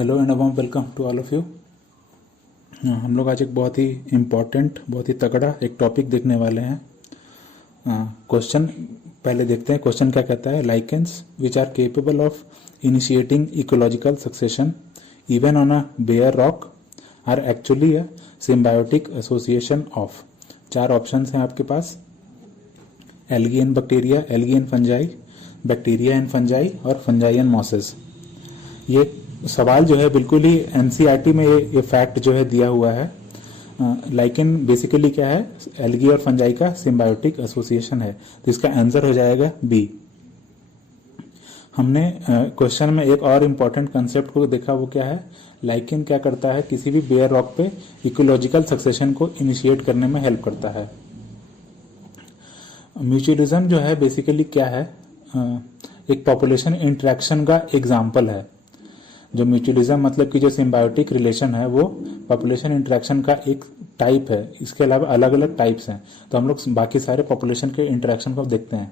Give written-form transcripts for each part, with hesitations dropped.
Hello and warm welcome to all of you. हम लोग आज एक बहुत ही इम्पोर्टेंट, बहुत ही तगड़ा एक टॉपिक देखने वाले हैं। क्वेश्चन पहले देखते हैं। क्वेश्चन क्या कहता है? Lichens which are capable of initiating ecological succession even on a bare rock are actually a symbiotic association of. 4 options हैं आपके पास: algae and bacteria, algae and fungi, bacteria and fungi और फंजाई एंड मॉसेस। ये सवाल जो है बिल्कुल ही NCERT में ये फैक्ट जो है दिया हुआ है। लाइकेन बेसिकली क्या है? एल्गी और फंजाई का सिम्बायोटिक एसोसिएशन है, तो इसका आंसर हो जाएगा बी। हमने क्वेश्चन में एक और इम्पॉर्टेंट कंसेप्ट को देखा, वो क्या है? लाइकेन क्या करता है? किसी भी बेयर रॉक पे इकोलॉजिकल सक्सेशन को इनिशिएट करने में हेल्प करता है। म्यूचुअलिज्म जो है बेसिकली क्या है? एक पॉपुलेशन इंटरेक्शन का एग्जाम्पल है। जो म्यूचुअलिज्म मतलब कि जो सिम्बायोटिक रिलेशन है वो पॉपुलेशन इंटरेक्शन का एक टाइप है। इसके अलावा अलग अलग टाइप्स हैं, तो हम लोग बाकी सारे पॉपुलेशन के इंटरेक्शन को देखते हैं।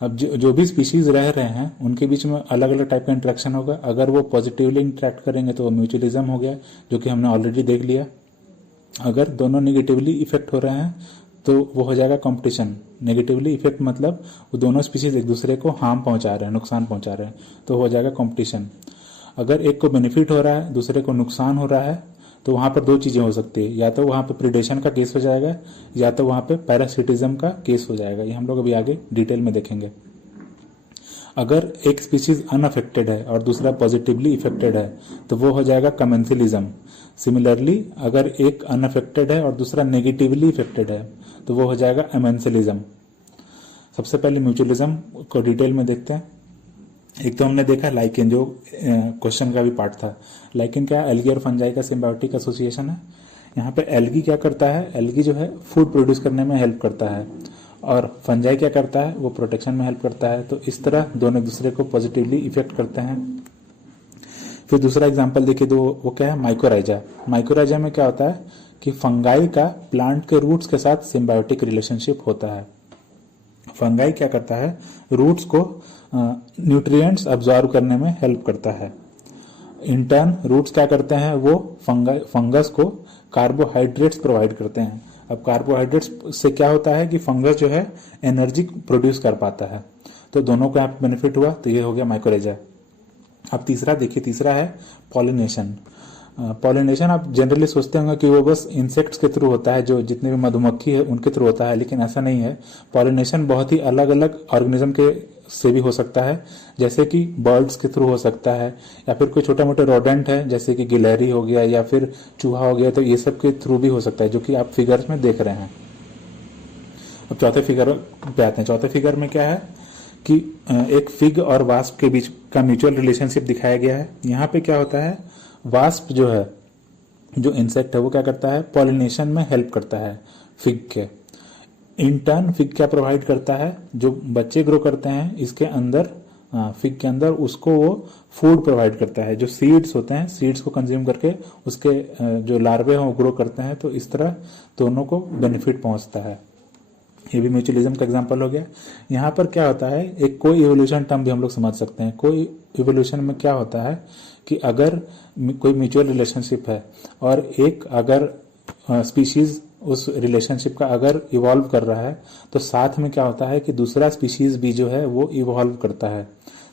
अब जो भी स्पीशीज रह रहे हैं उनके बीच में अलग अलग टाइप का इंटरेक्शन होगा। अगर वो पॉजिटिवली इंटरेक्ट करेंगे तो वो म्यूचुअलिज्म हो गया, जो कि हमने ऑलरेडी देख लिया। अगर दोनों नेगेटिवली इफेक्ट हो रहे हैं तो वो हो जाएगा कंपटीशन। नेगेटिवली इफेक्ट मतलब वो दोनों स्पीशीज एक दूसरे को हार्म पहुंचा रहे हैं, नुकसान पहुंचा रहे हैं, तो हो जाएगा कंपटीशन। अगर एक को बेनिफिट हो रहा है, दूसरे को नुकसान हो रहा है, तो वहां पर 2 चीजें हो सकती है। या तो वहां पे प्रिडेशन का केस हो जाएगा, या तो वहां पे पैरासिटिज्म का केस हो जाएगा। ये हम लोग अभी आगे डिटेल में देखेंगे। अगर एक स्पीशीज अनअफेक्टेड है और दूसरा पॉजिटिवली इफेक्टेड है तो वो हो जाएगा कमेंसिलिज्म। सिमिलरली अगर एक अनअफेक्टेड है और दूसरा नेगेटिवली इफेक्टेड है तो वो हो जाएगा एमेंसिलिज्म। सबसे पहले म्यूचुअलिज्म को डिटेल में देखते हैं। एक तो हमने देखा लाइकेन, जो क्वेश्चन का भी पार्ट था। लाइकेन क्या है? एल्गी और फंजाई का सिम्बायोटिक एसोसिएशन है। यहाँ पे एल्गी क्या करता है? एल्गी जो है फूड प्रोड्यूस करने में हेल्प करता है, और फंजाई क्या करता है? वो प्रोटेक्शन में हेल्प करता है। तो इस तरह दोनों एक दूसरे को पॉजिटिवली इफेक्ट करते हैं। फिर दूसरा एग्जाम्पल देखिए, तो वो क्या है? माइकोराइजा। माइकोराइजा में क्या होता है कि फंगाई का प्लांट के रूट्स के साथ सिम्बायोटिक रिलेशनशिप होता है। फंगाई क्या करता है? रूट्स को न्यूट्रिएंट्स अब्सॉर्ब करने में हेल्प करता है। इन टर्न रूट्स क्या करते हैं? वो फंगस को कार्बोहाइड्रेट्स प्रोवाइड करते हैं। अब कार्बोहाइड्रेट्स से क्या होता है कि फंगस जो है एनर्जी प्रोड्यूस कर पाता है। तो दोनों को यहाँ पे बेनिफिट हुआ, तो ये हो गया माइकोराइजा। अब तीसरा देखिए, तीसरा है पॉलिनेशन। पॉलिनेशन आप जनरली सोचते होंगे कि वो बस इंसेक्ट्स के थ्रू होता है, जो जितने भी मधुमक्खी है उनके थ्रू होता है, लेकिन ऐसा नहीं है। पॉलिनेशन बहुत ही अलग अलग ऑर्गेनिज्म के से भी हो सकता है, जैसे कि बर्ड्स के थ्रू हो सकता है, या फिर कोई छोटे मोटे रोडेंट है जैसे कि गिलहरी हो गया या फिर चूहा हो गया, तो ये सब के थ्रू भी हो सकता है, जो कि आप फिगर्स में देख रहे हैं। अब चौथे फिगर पे आते हैं। चौथे फिगर में क्या है कि एक फिग और वास्प के बीच का म्यूचुअल रिलेशनशिप दिखाया गया है। यहाँ पे क्या होता है? वास्प जो है, जो इंसेक्ट है, वो क्या करता है? पॉलिनेशन में हेल्प करता है फिग के। इन टर्न फिग क्या प्रोवाइड करता है? जो बच्चे ग्रो करते हैं इसके अंदर, फिग के अंदर, उसको वो फूड प्रोवाइड करता है। जो सीड्स होते हैं, सीड्स को कंज्यूम करके उसके जो लार्वे हैं वो ग्रो करते हैं। तो इस तरह दोनों को बेनिफिट पहुंचता है। ये भी म्यूचुअलिज्म का एग्जांपल हो गया। यहाँ पर क्या होता है? एक कोई इवोल्यूशन टर्म भी हम लोग समझ सकते हैं। कोई इवोल्यूशन में क्या होता है कि अगर कोई म्यूचुअल रिलेशनशिप है और एक अगर स्पीशीज उस रिलेशनशिप का अगर इवॉल्व कर रहा है, तो साथ में क्या होता है कि दूसरा स्पीशीज भी जो है वो इवॉल्व करता है।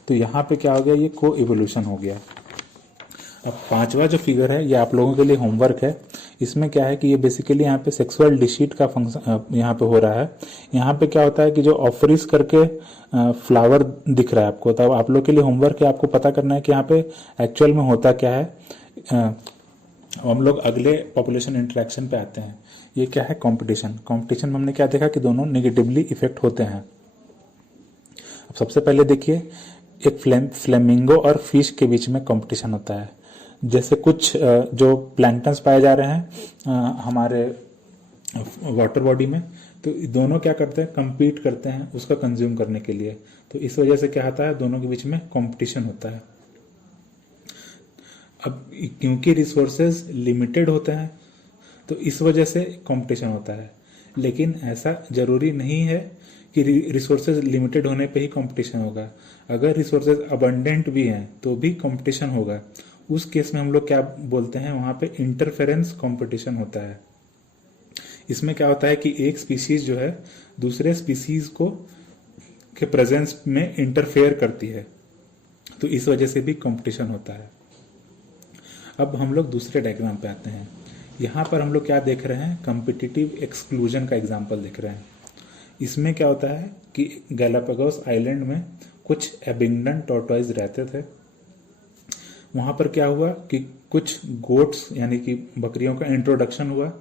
तो यहाँ पे क्या हो गया? ये को इवोल्यूशन हो गया। अब 5वां जो फिगर है ये आप लोगों के लिए होमवर्क है। इसमें क्या है कि ये बेसिकली यहाँ पे सेक्सुअल डिसीट का फंक्शन यहाँ पे हो रहा है। यहाँ पे क्या होता है कि जो ऑफरिस करके फ्लावर दिख रहा है आपको, तब आप लोग के लिए होमवर्क है, आपको पता करना है कि यहाँ पे एक्चुअल में होता क्या है। हम लोग अगले पॉपुलेशन इंटरेक्शन पे आते हैं। ये क्या है? कंपटीशन। कंपटीशन में हमने क्या देखा कि दोनों नेगेटिवली इफेक्ट होते हैं। अब सबसे पहले देखिए, एक फ्लेमिंगो और फिश के बीच में कंपटीशन होता है। जैसे कुछ जो प्लैंक्टन्स पाए जा रहे हैं हमारे वाटर बॉडी में, तो दोनों क्या करते हैं? कंपीट करते हैं उसका कंज्यूम करने के लिए। तो इस वजह से क्या होता है? दोनों के बीच में कंपटीशन होता है। अब क्योंकि रिसोर्सेज लिमिटेड होते हैं तो इस वजह से कंपटीशन होता है, लेकिन ऐसा जरूरी नहीं है कि रिसोर्सेज लिमिटेड होने पे ही कंपटीशन होगा। अगर रिसोर्सेज अबंडेंट भी हैं तो भी कंपटीशन होगा। उस केस में हम लोग क्या बोलते हैं, वहां पे इंटरफेरेंस कंपटीशन होता है। इसमें क्या होता है कि एक स्पीशीज जो है दूसरे स्पीशीज को के प्रेजेंस में इंटरफेयर करती है, तो इस वजह से भी कंपटीशन होता है। अब हम लोग दूसरे डायग्राम पे आते हैं। यहाँ पर हम लोग क्या देख रहे हैं, कॉम्पिटिटिव एक्सक्लूजन का एग्जाम्पल देख रहे हैं। इसमें क्या होता है कि गैलापागोस आइलैंड में कुछ एबिंगडन टॉर्टॉइज रहते थे। वहां पर क्या हुआ कि कुछ गोट्स यानी कि बकरियों का इंट्रोडक्शन हुआ।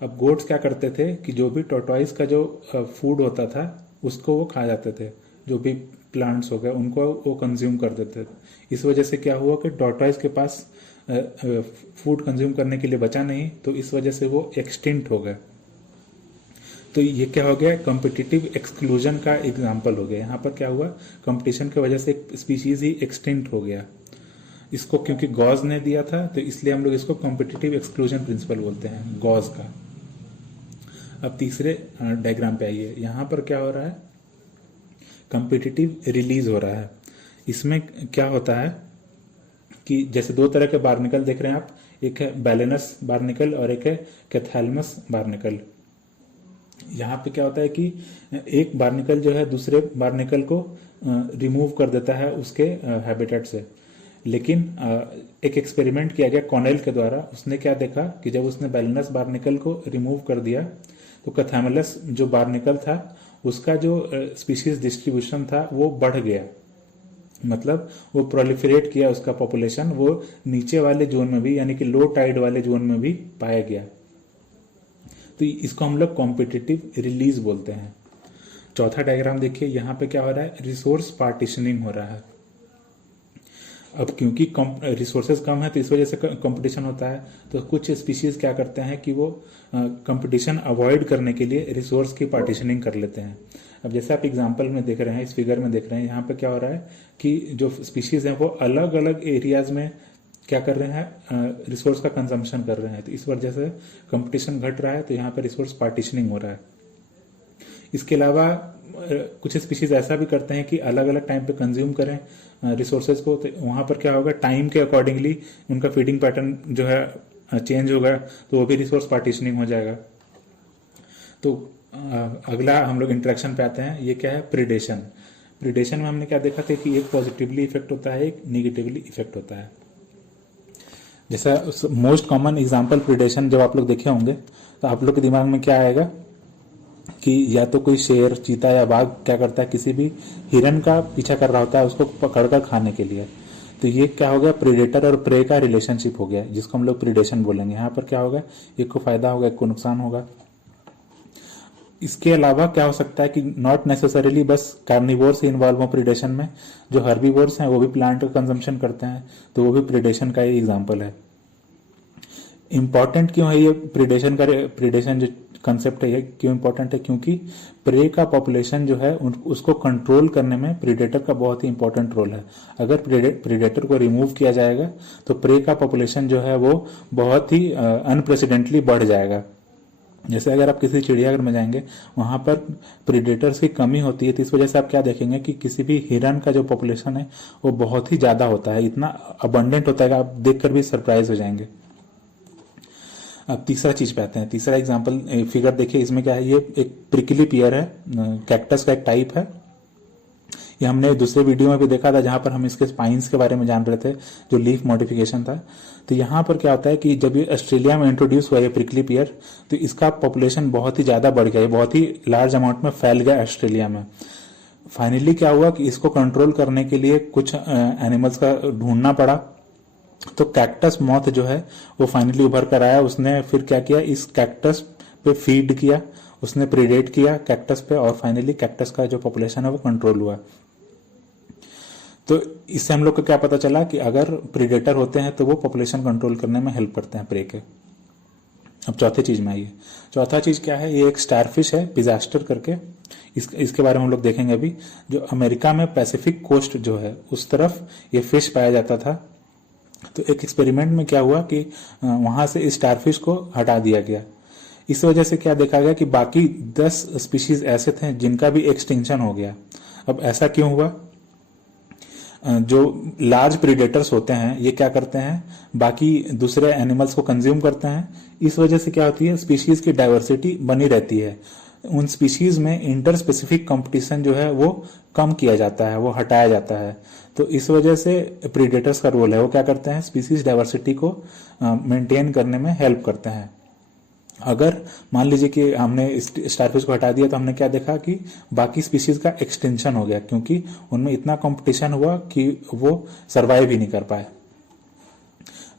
अब गोट्स क्या करते थे कि जो भी टॉर्टॉइज का जो फूड होता था उसको वो खा जाते थे, जो भी प्लांट्स हो गए उनको वो कंज्यूम कर देते थे। इस वजह से क्या हुआ कि टॉर्टॉइज के पास फूड कंज्यूम करने के लिए बचा नहीं, तो इस वजह से वो एक्सटिंक्ट हो गए। तो ये क्या हो गया, कॉम्पिटिटिव एक्सक्लूजन का एग्जाम्पल हो गया। यहाँ पर क्या हुआ, कंपटीशन की वजह से एक स्पीशीज ही एक्सटिंक्ट हो गया। इसको क्योंकि गॉज ने दिया था तो इसलिए हम लोग इसको कॉम्पिटिटिव एक्सक्लूजन प्रिंसिपल बोलते हैं, गॉज का। अब तीसरे डायग्राम पे आइए। यहाँ पर क्या हो रहा है, कॉम्पिटिटिव रिलीज हो रहा है। इसमें क्या होता है कि जैसे दो तरह के बार्निकल देख रहे हैं आप, एक है बैलेनस बार्निकल और एक है कैथैलमस बार्निकल। यहाँ पे क्या होता है कि एक बार्निकल जो है दूसरे बार्निकल को रिमूव कर देता है उसके हैबिटेट से। लेकिन एक एक्सपेरिमेंट किया गया कॉर्नेल के द्वारा। उसने क्या देखा कि जब उसने बैलेनस बार्निकल को रिमूव कर दिया तो कैथैमलस जो बार्निकल था उसका जो स्पीशीज डिस्ट्रीब्यूशन था वो बढ़ गया, मतलब वो प्रोलिफरेट किया, उसका पॉपुलेशन वो नीचे वाले जोन में भी यानी कि लो टाइड वाले जोन में भी पाया गया। तो इसको हम लोग कॉम्पिटिटिव रिलीज बोलते हैं। चौथा डायग्राम देखिए, यहाँ पे क्या हो रहा है, रिसोर्स पार्टीशनिंग हो रहा है। अब क्योंकि रिसोर्सेज कम है तो इस वजह से कंपटीशन होता है। तो कुछ स्पीशीज क्या करते हैं कि वो कंपटीशन अवॉइड करने के लिए रिसोर्स की पार्टीशनिंग कर लेते हैं। अब जैसे आप एग्जांपल में देख रहे हैं, इस फिगर में देख रहे हैं, यहाँ पे क्या हो रहा है कि जो स्पीशीज हैं वो अलग अलग एरियाज में क्या कर रहे हैं, रिसोर्स का कंजम्पशन कर रहे हैं। तो इस वजह से कंपटीशन घट रहा है, तो यहाँ पर रिसोर्स पार्टीशनिंग हो रहा है। इसके अलावा कुछ स्पीशीज ऐसा भी करते हैं कि अलग अलग टाइम पे कंज्यूम करें रिसोर्सेज को, तो वहां पर क्या होगा, टाइम के अकॉर्डिंगली उनका फीडिंग पैटर्न जो है चेंज होगा, तो वो भी रिसोर्स पार्टीशनिंग हो जाएगा। तो अगला हम लोग इंटरेक्शन पे आते हैं। ये क्या है, प्रीडेशन। प्रीडेशन में हमने क्या देखा था कि एक पॉजिटिवली इफेक्ट होता है, एक निगेटिवली इफेक्ट होता है। जैसा मोस्ट कॉमन एग्जाम्पल प्रीडेशन जब आप लोग देखे होंगे तो आप लोग के दिमाग में क्या आएगा कि या तो कोई शेर, चीता या बाघ क्या करता है, किसी भी हिरन का पीछा कर रहा होता है उसको पकड़कर खाने के लिए। तो ये क्या हो गया, प्रीडेटर और प्रे का रिलेशनशिप हो गया, जिसको हम लोग प्रीडेशन बोलेंगे। यहाँ पर क्या होगा, एक को फायदा होगा, एक को नुकसान होगा। इसके अलावा क्या हो सकता है कि नॉट नेसेसरीली बस कार्निवोर्स ही इन्वॉल्व हो प्रीडेशन में, जो हर्बीवोर्स हैं वो भी प्लांट का कंजम्पशन करते हैं, तो वो भी प्रीडेशन का ही एग्जाम्पल है। इंपॉर्टेंट क्यों है ये प्रीडेशन जो कंसेप्ट है, ये क्यों इंपॉर्टेंट है, क्योंकि प्रे का पॉपुलेशन जो है उसको कंट्रोल करने में प्रीडेटर का बहुत ही इंपॉर्टेंट रोल है। अगर प्रीडेटर को रिमूव किया जाएगा तो प्रे का पॉपुलेशन जो है वो बहुत ही अनप्रेसिडेंटली बढ़ जाएगा। जैसे अगर आप किसी चिड़ियाघर में जाएंगे, वहां पर प्रीडेटर्स की कमी होती है, तो इस वजह से आप क्या देखेंगे कि किसी भी हिरन का जो पॉपुलेशन है वो बहुत ही ज्यादा होता है, इतना अबंडेंट होता है, आप देखकर भी सरप्राइज हो जाएंगे। अब तीसरा चीज पे आते हैं। तीसरा एग्जांपल फिगर देखिए, इसमें क्या है, ये एक प्रिकली पियर है, कैक्टस का एक टाइप है। ये हमने दूसरे वीडियो में भी देखा था जहां पर हम इसके स्पाइन्स के बारे में जान रहे थे, जो लीफ मॉडिफिकेशन था। तो यहाँ पर क्या होता है कि जब ये ऑस्ट्रेलिया में इंट्रोड्यूस हुआ ये प्रिकली पियर, तो इसका पॉपुलेशन बहुत ही ज्यादा बढ़ गया, बहुत ही लार्ज अमाउंट में फैल गया ऑस्ट्रेलिया में। फाइनली क्या हुआ कि इसको कंट्रोल करने के लिए कुछ एनिमल्स का ढूंढना पड़ा, तो कैक्टस मॉथ जो है वो फाइनली उभर कर आया। उसने फिर क्या किया, इस कैक्टस पे फीड किया, उसने प्रीडेट किया कैक्टस पे, और फाइनली कैक्टस का जो पॉपुलेशन है वो कंट्रोल हुआ। तो इससे हम लोग को क्या पता चला कि अगर प्रीडेटर होते हैं तो वो पॉपुलेशन कंट्रोल करने में हेल्प करते हैं प्रे के। अब चौथे चीज में आइए। चौथा चीज क्या है, ये एक स्टारफिश है, पिजास्टर करके। इसके बारे में हम लोग देखेंगे अभी। जो अमेरिका में पैसिफिक कोस्ट जो है उस तरफ ये फिश पाया जाता था। तो एक एक्सपेरिमेंट में क्या हुआ कि वहां से इस स्टारफिश को हटा दिया गया। इस वजह से क्या देखा गया कि बाकी 10 स्पीशीज ऐसे थे जिनका भी एक्सटिंक्शन हो गया। अब ऐसा क्यों हुआ, जो लार्ज प्रीडेटर्स होते हैं ये क्या करते हैं, बाकी दूसरे एनिमल्स को कंज्यूम करते हैं। इस वजह से क्या होती है, स्पीशीज की डाइवर्सिटी बनी रहती है। उन स्पीशीज में इंटर स्पेसिफिक कंपटीशन जो है वो कम किया जाता है, वो हटाया जाता है। तो इस वजह से प्रीडेटर्स का रोल है, वो क्या करते हैं, स्पीशीज डाइवर्सिटी को मेंटेन करने में हेल्प करते हैं। अगर मान लीजिए कि हमने स्टारफिश को हटा दिया तो हमने क्या देखा कि बाकी स्पीशीज का एक्सटेंशन हो गया, क्योंकि उनमें इतना कंपटीशन हुआ कि वो सरवाइव ही नहीं कर पाए।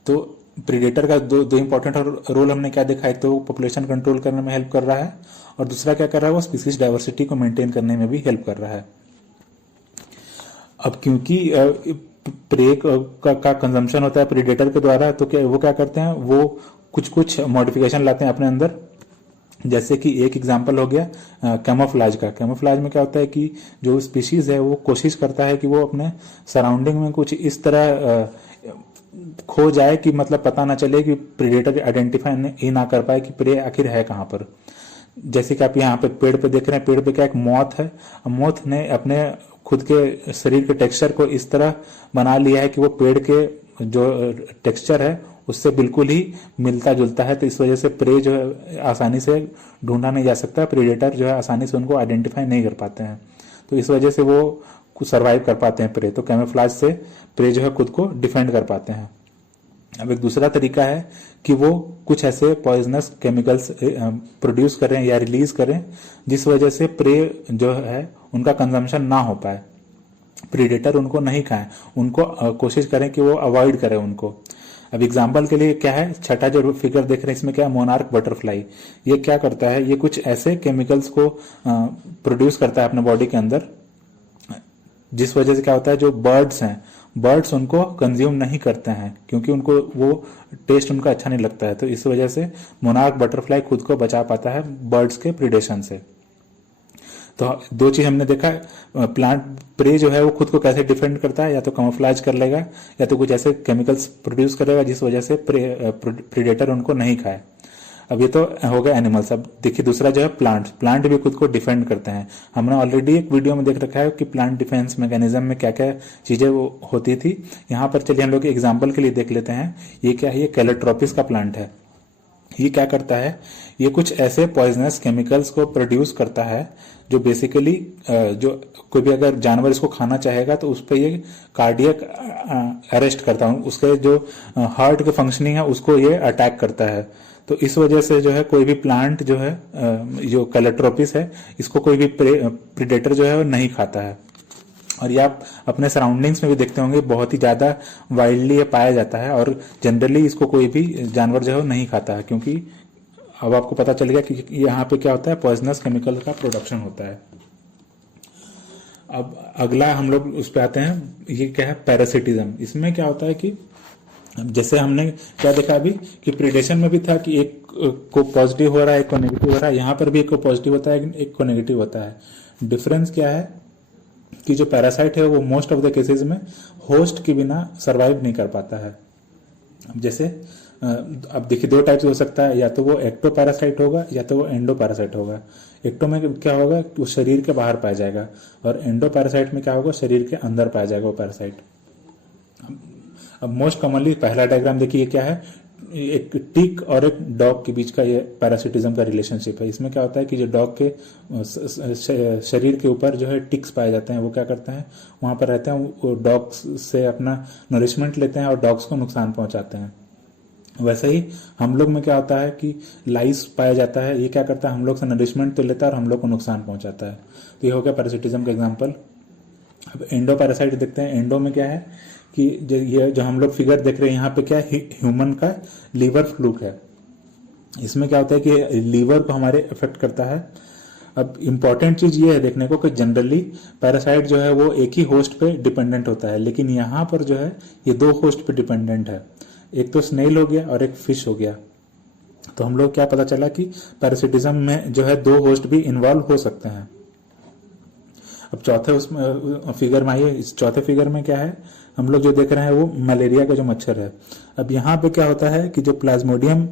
तो प्रीडेटर का दो इंपॉर्टेंट रोल हमने क्या देखा, एक तो पॉपुलेशन कंट्रोल करने में हेल्प कर रहा है और दूसरा क्या कर रहा है, वो स्पीशीज डाइवर्सिटी को मेंटेन करने में भी हेल्प कर रहा है। अब क्योंकि प्रे का कंजम्पशन होता है प्रीडेटर के द्वारा, तो क्या वो क्या करते हैं, वो कुछ कुछ मॉडिफिकेशन लाते हैं अपने अंदर। जैसे कि एक एग्जांपल हो गया कैमोफ्लेज का। कैमोफ्लेज में क्या होता है कि जो स्पीशीज है वो कोशिश करता है कि वो अपने सराउंडिंग में कुछ इस तरह खो जाए कि मतलब पता ना चले, कि प्रीडेटर आइडेंटिफाई ही ना कर पाए कि प्रे आखिर है कहाँ पर। जैसे कि आप यहाँ पे पेड़ पे देख रहे हैं, पेड़ पे क्या एक मॉथ है, मॉथ ने अपने खुद के शरीर के टेक्सचर को इस तरह बना लिया है कि वो पेड़ के जो टेक्सचर है उससे बिल्कुल ही मिलता जुलता है। तो इस वजह से प्रे जो है आसानी से ढूंढा नहीं जा सकता, प्रीडेटर जो है आसानी से उनको आइडेंटिफाई नहीं कर पाते हैं। तो इस वजह से वो सर्वाइव कर पाते हैं प्रे। तो कैमोफ्लेज से प्रे जो है खुद को डिफेंड कर पाते हैं। अब एक दूसरा तरीका है कि वो कुछ ऐसे पॉइजनस केमिकल्स प्रोड्यूस करें या रिलीज करें जिस वजह से प्रे जो है उनका कंजम्पशन ना हो पाए, प्रीडेटर उनको नहीं खाएं, उनको कोशिश करें कि वो अवॉइड करें उनको। अब एग्जाम्पल के लिए क्या है, छठा जो फिगर देख रहे हैं इसमें क्या है, मोनार्क बटरफ्लाई। ये क्या करता है, ये कुछ ऐसे केमिकल्स को प्रोड्यूस करता है अपने बॉडी के अंदर जिस वजह से क्या होता है, जो बर्ड्स हैं, बर्ड्स उनको कंज्यूम नहीं करते हैं क्योंकि उनको वो टेस्ट उनका अच्छा नहीं लगता है। तो इस वजह से मोनार्क बटरफ्लाई खुद को बचा पाता है बर्ड्स के प्रिडेशन से। तो दो चीज हमने देखा, प्लांट प्रे जो है वो खुद को कैसे डिफेंड करता है, या तो कैमोफ्लेज कर लेगा या तो कुछ ऐसे केमिकल्स प्रोड्यूस करेगा जिस वजह से प्रीडेटर उनको नहीं खाए। अब ये तो हो गया एनिमल्स। अब देखिए दूसरा जो है प्लांट भी खुद को डिफेंड करते हैं। हमने ऑलरेडी एक वीडियो में देख रखा है कि प्लांट डिफेंस मैकेनिज्म में क्या क्या चीजें वो होती थी। यहाँ पर चलिए हम लोग एग्जाम्पल के लिए देख लेते हैं। ये क्या है, ये कैलोट्रोपिस का प्लांट है। ये क्या करता है, ये कुछ ऐसे पॉइजनस केमिकल्स को प्रोड्यूस करता है जो बेसिकली जो कोई भी अगर जानवर इसको खाना चाहेगा तो उस पर ये कार्डियक अरेस्ट करता है, उसके जो हार्ट के फंक्शनिंग है उसको ये अटैक करता है। तो इस वजह से जो है कोई भी प्लांट जो है जो कैलोट्रोपिस है इसको कोई भी प्रीडेटर जो है वो नहीं खाता है। और ये आप अपने सराउंडिंग्स में भी देखते होंगे, बहुत ही ज्यादा वाइल्डली ये पाया जाता है और जनरली इसको कोई भी जानवर जो है वो नहीं खाता है, क्योंकि अब आपको पता चल गया कि यहाँ पे क्या होता है, पॉइजनस केमिकल का प्रोडक्शन होता है। अब अगला हम लोग उस पर आते हैं, ये क्या है, पैरासिटिज्म। इसमें क्या होता है कि जैसे हमने क्या देखा अभी कि प्रीडेशन में भी था कि एक को पॉजिटिव हो रहा है एक को नेगेटिव हो रहा है, यहाँ पर भी एक को पॉजिटिव होता है एक को नेगेटिव होता है। डिफरेंस क्या है कि जो पैरासाइट है वो मोस्ट ऑफ द केसेस में होस्ट के बिना सरवाइव नहीं कर पाता है। जैसे अब देखिए दो टाइप्स हो सकता है, या तो वो एक्टो पैरासाइट होगा या तो वो एंडो पैरासाइट होगा। एक्टो में क्या होगा कि वो शरीर के बाहर पाया जाएगा और एंडो पैरासाइट में क्या होगा, शरीर के अंदर पाया जाएगा वो पैरासाइट। अब मोस्ट कॉमनली पहला डायग्राम देखिए क्या है, एक टिक और एक डॉग के बीच का ये पैरासिटिज्म का रिलेशनशिप है। इसमें क्या होता है कि जो डॉग के शरीर के ऊपर जो है टिक्स पाए जाते हैं, वो क्या करते हैं, वहां पर रहते हैं, वो डॉग्स से अपना नरिशमेंट लेते हैं और डॉग्स को नुकसान पहुंचाते हैं। वैसे ही हम लोग में क्या होता है कि लाइस पाया जाता है, ये क्या करता है, हम लोग से नरिशमेंट तो लेता है और हम लोग को नुकसान पहुंचाता है। तो ये हो गया पैरासिटिज्म का एग्जाम्पल। अब एंडो पैरासाइट देखते हैं। एंडो में क्या है कि ये जो हम लोग फिगर देख रहे हैं यहाँ पे क्या है, ह्यूमन का लीवर फ्लूक है। इसमें क्या होता है कि लीवर को हमारे इफेक्ट करता है। अब इम्पॉर्टेंट चीज ये है देखने को कि जनरली पैरासाइट जो है वो एक ही होस्ट पे डिपेंडेंट होता है, लेकिन यहाँ पर जो है ये दो होस्ट पे डिपेंडेंट है। एक तो स्नेल हो गया और एक फिश हो गया। तो हम लोग क्या पता चला कि पैरासिटिज्म में जो है दो होस्ट भी इन्वॉल्व हो सकते हैं। अब चौथे उसमें फिगर में आइए, इस चौथे फिगर में क्या है, हम लोग जो देख रहे हैं वो मलेरिया का जो मच्छर है। अब यहाँ पे क्या होता है कि जो प्लाज्मोडियम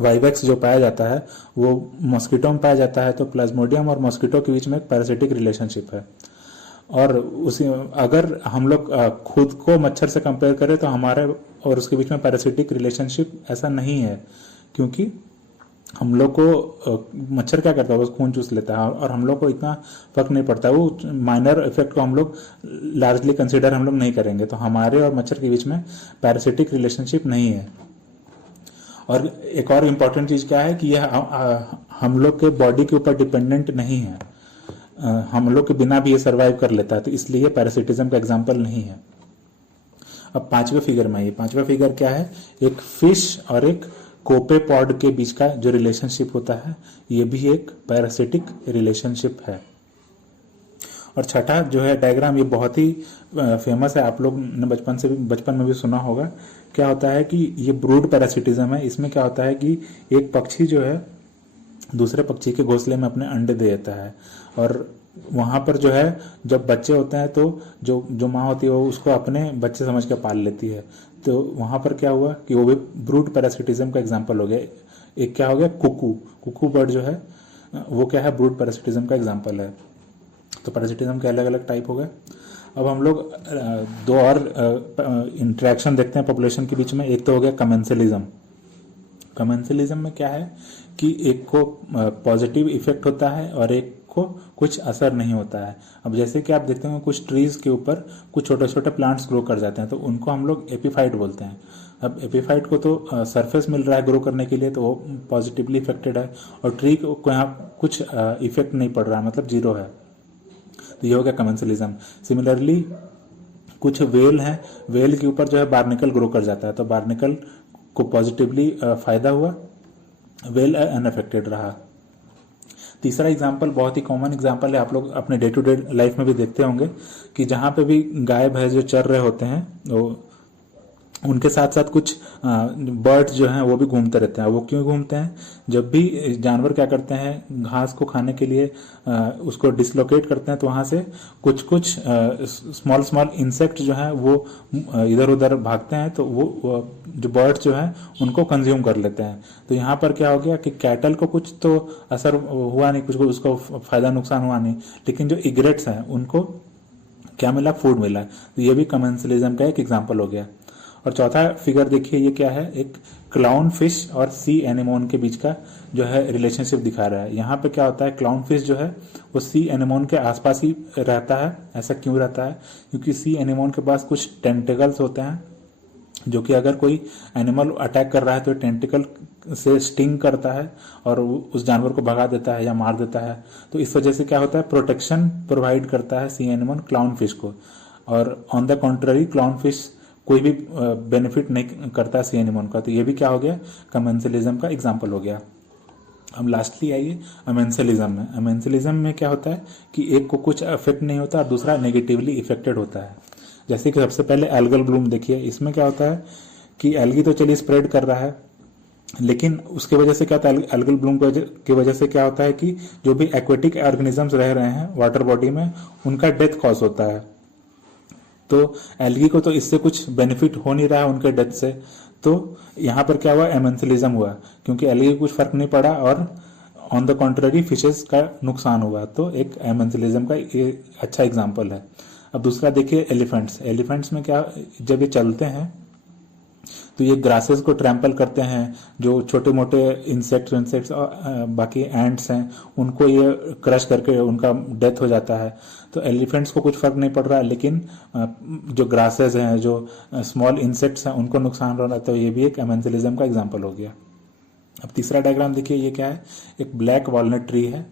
वाइवेक्स जो पाया जाता है वो मॉस्किटो में पाया जाता है। तो प्लाज्मोडियम और मॉस्किटो के बीच में एक पैरासिटिक रिलेशनशिप है और उसी अगर हम लोग खुद को मच्छर से कंपेयर करें तो हमारे और उसके बीच में पैरासिटिक रिलेशनशिप ऐसा नहीं है, क्योंकि हम लोग को मच्छर क्या करता है, वो खून चूस लेता है और हम लोग को इतना फर्क नहीं पड़ता, वो माइनर इफेक्ट को हम लोग लार्जली कंसिडर हम लोग नहीं करेंगे। तो हमारे और मच्छर के बीच में पैरासिटिक रिलेशनशिप नहीं है। और एक और इम्पॉर्टेंट चीज क्या है कि यह हम लोग के बॉडी के ऊपर डिपेंडेंट नहीं है, हम लोग के बिना भी ये सर्वाइव कर लेता है, तो इसलिए पैरासिटिज्म का एग्जाम्पल नहीं है। अब पांचवें फिगर में, ये पांचवा फिगर क्या है, एक फिश और एक कोपेपॉड के बीच का जो रिलेशनशिप होता है, ये भी एक पैरासिटिक रिलेशनशिप है। और छठा जो है डायग्राम, ये बहुत ही फेमस है, आप लोग ने बचपन में भी सुना होगा। क्या होता है कि ये ब्रूड पैरासिटिज्म है। इसमें क्या होता है कि एक पक्षी जो है दूसरे पक्षी के घोंसले में अपने अंडे दे देता है, और वहां पर जो है जब बच्चे होते हैं तो जो माँ होती है वो उसको अपने बच्चे समझ के पाल लेती है। तो वहां पर क्या हुआ कि वो भी ब्रूड पैरासिटिज्म का एग्जाम्पल हो गया। एक क्या हो गया, कुकू बर्ड जो है वो क्या है, ब्रूड पैरासिटिज्म का एग्जाम्पल है। तो पैरासिटिज्म के अलग अलग टाइप हो गए। अब हम लोग दो और इंटरेक्शन देखते हैं पॉपुलेशन के बीच में। एक तो हो गया कमेंसलिज्म। कमेंसलिज्म में क्या है कि एक को पॉजिटिव इफेक्ट होता है और एक को कुछ असर नहीं होता है। अब जैसे कि आप देखते हैं कुछ ट्रीज के ऊपर कुछ छोटे छोटे प्लांट्स ग्रो कर जाते हैं, तो उनको हम लोग एपीफाइट बोलते हैं। अब एपीफाइट को तो सरफेस मिल रहा है ग्रो करने के लिए, तो वो पॉजिटिवली इफेक्टेड है, और ट्री को यहाँ कुछ इफेक्ट नहीं पड़ रहा है, मतलब जीरो है। तो ये हो गया कमेंसलिज्म। सिमिलरली कुछ वेल हैं, वेल के ऊपर जो है बार्निकल ग्रो कर जाता है, तो बार्निकल को पॉजिटिवली फायदा हुआ, वेल अनअफेक्टेड रहा। तीसरा एग्जाम्पल बहुत ही कॉमन एग्जाम्पल है, आप लोग अपने डे टू डे लाइफ में भी देखते होंगे कि जहाँ पे भी गाय भैंस जो चर रहे होते हैं, वो उनके साथ साथ कुछ बर्ड्स जो हैं वो भी घूमते रहते हैं। वो क्यों घूमते हैं, जब भी जानवर क्या करते हैं घास को खाने के लिए उसको डिसलोकेट करते हैं, तो वहां से कुछ कुछ स्मॉल स्मॉल इंसेक्ट जो हैं वो इधर उधर भागते हैं, तो वो जो बर्ड्स जो हैं उनको कंज्यूम कर लेते हैं। तो यहाँ पर क्या हो गया कि कैटल को कुछ तो असर हुआ नहीं, कुछ उसको फायदा नुकसान हुआ नहीं, लेकिन जो इग्रेट्स हैं उनको क्या मिला, फूड मिला। तो ये भी कमेंसलिज्म का एक एग्जाम्पल हो गया। और चौथा फिगर देखिए, ये क्या है, एक क्लाउन फिश और सी एनेमोन के बीच का जो है रिलेशनशिप दिखा रहा है। यहाँ पे क्या होता है, क्लाउन फिश जो है वो सी एनेमोन के आसपास ही रहता है। ऐसा क्यों रहता है, क्योंकि सी एनेमोन के पास कुछ टेंटिकल्स होते हैं, जो कि अगर कोई एनिमल अटैक कर रहा है तो टेंटिकल से स्टिंग करता है और उस जानवर को भगा देता है या मार देता है। तो इस वजह से क्या होता है, प्रोटेक्शन प्रोवाइड करता है सी एनेमोन क्लाउन फिश को। और on the contrary clown fish कोई भी बेनिफिट नहीं करता सी एनिमोन का। तो ये भी क्या हो गया, कमेंसलिज्म का एग्जाम्पल हो गया। अब लास्टली आइए अमेंसलिज्म में। अमेंसलिज्म में क्या होता है कि एक को कुछ इफेक्ट नहीं होता और दूसरा नेगेटिवली इफेक्टेड होता है। जैसे कि सबसे पहले एल्गल ब्लूम देखिए, इसमें क्या होता है कि एल्गी तो चलिए स्प्रेड कर रहा है, लेकिन उसके वजह से क्या होता है, एल्गल ब्लूम की वजह से क्या होता है कि जो भी एक्वेटिक ऑर्गेनिजम्स रह रहे हैं वाटर बॉडी में, उनका डेथ कॉज होता है। तो एल्गी को तो इससे कुछ बेनिफिट हो नहीं रहा है उनके डेथ से। तो यहाँ पर क्या हुआ, एमेंसलिज्म हुआ, क्योंकि एल्गी को कुछ फर्क नहीं पड़ा और ऑन द कॉन्ट्ररी फिशेस का नुकसान हुआ। तो एक एमेंसलिज्म का ये अच्छा एग्जाम्पल है। अब दूसरा देखिए एलिफेंट्स। एलिफेंट्स में क्या, जब ये चलते हैं तो ये ग्रासेस को ट्रैम्पल करते हैं, जो छोटे मोटे इंसेक्ट्स और बाकी एंट्स हैं उनको ये क्रश करके उनका डेथ हो जाता है। तो एलिफेंट्स को कुछ फर्क नहीं पड़ रहा है, लेकिन जो ग्रासेस हैं, जो स्मॉल इंसेक्ट्स हैं, उनको नुकसान हो रहा है। तो ये भी एक एमेंसलिज्म का एग्जाम्पल हो गया। अब तीसरा डायग्राम देखिए, ये क्या है, एक ब्लैक वॉलनट ट्री है।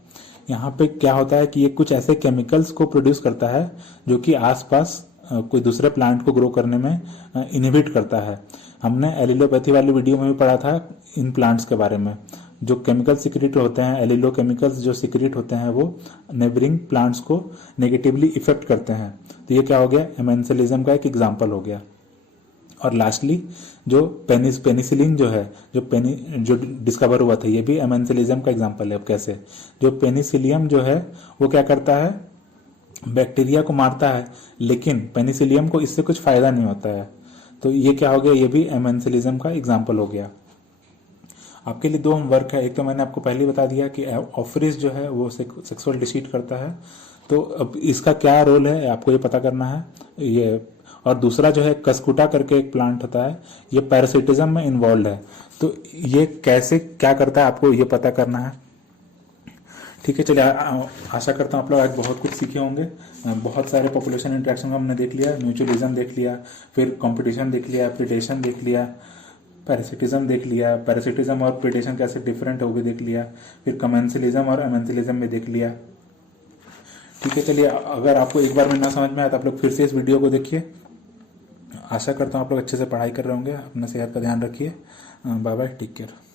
यहाँ पे क्या होता है कि ये कुछ ऐसे केमिकल्स को प्रोड्यूस करता है जो कि आसपास कोई दूसरे प्लांट को ग्रो करने में इनहिबिट करता है। हमने एलिलोपैथी वाली वीडियो में भी पढ़ा था इन प्लांट्स के बारे में। जो केमिकल सिक्रेट होते हैं, एलिलो केमिकल्स जो सिक्रेट होते हैं, वो नेबरिंग प्लांट्स को नेगेटिवली इफेक्ट करते हैं। तो ये क्या हो गया, एमेंसलिज्म का एक एग्जाम्पल हो गया। और लास्टली जो पेनिसिलिन जो है, जो डिस्कवर हुआ था, ये भी एमेंसलिज्म का एग्जाम्पल है। अब कैसे, जो पेनिसिलियम जो है वो क्या करता है, बैक्टीरिया को मारता है, लेकिन पेनिसिलियम को इससे कुछ फायदा नहीं होता है। तो ये क्या हो गया, ये भी एमेंसलिज्म का एग्जाम्पल हो गया। आपके लिए दो होमवर्क है। एक तो मैंने आपको पहले बता दिया कि ऑफरिस जो है वो सेक्सुअल डिसीट करता है, तो अब इसका क्या रोल है आपको ये पता करना है ये। और दूसरा जो है कस्कुटा करके एक प्लांट होता है, ये पैरासिटिज्म में इन्वॉल्व है। तो ये कैसे क्या करता है आपको ये पता करना है। ठीक है, चलिए आशा करता हूँ आप लोग आज बहुत कुछ सीखे होंगे। बहुत सारे पॉपुलेशन इंटरेक्शन को हमने देख लिया, म्यूचुअलिज्म देख लिया, फिर कंपटीशन देख लिया, प्रीडेशन देख लिया, पैरासिटिज्म देख लिया, पैरासिटिज्म और प्रीडेशन कैसे डिफरेंट होगी देख लिया, फिर कमेंसलिज्म और अमेंसलिज्म में देख लिया। ठीक है, चलिए अगर आपको एक बार में ना समझ में आया तो आप लोग फिर से इस वीडियो को देखिए। आशा करता हूँ आप लोग अच्छे से पढ़ाई कर रहे होंगे। अपना सेहत का ध्यान रखिए। Bye bye, take care.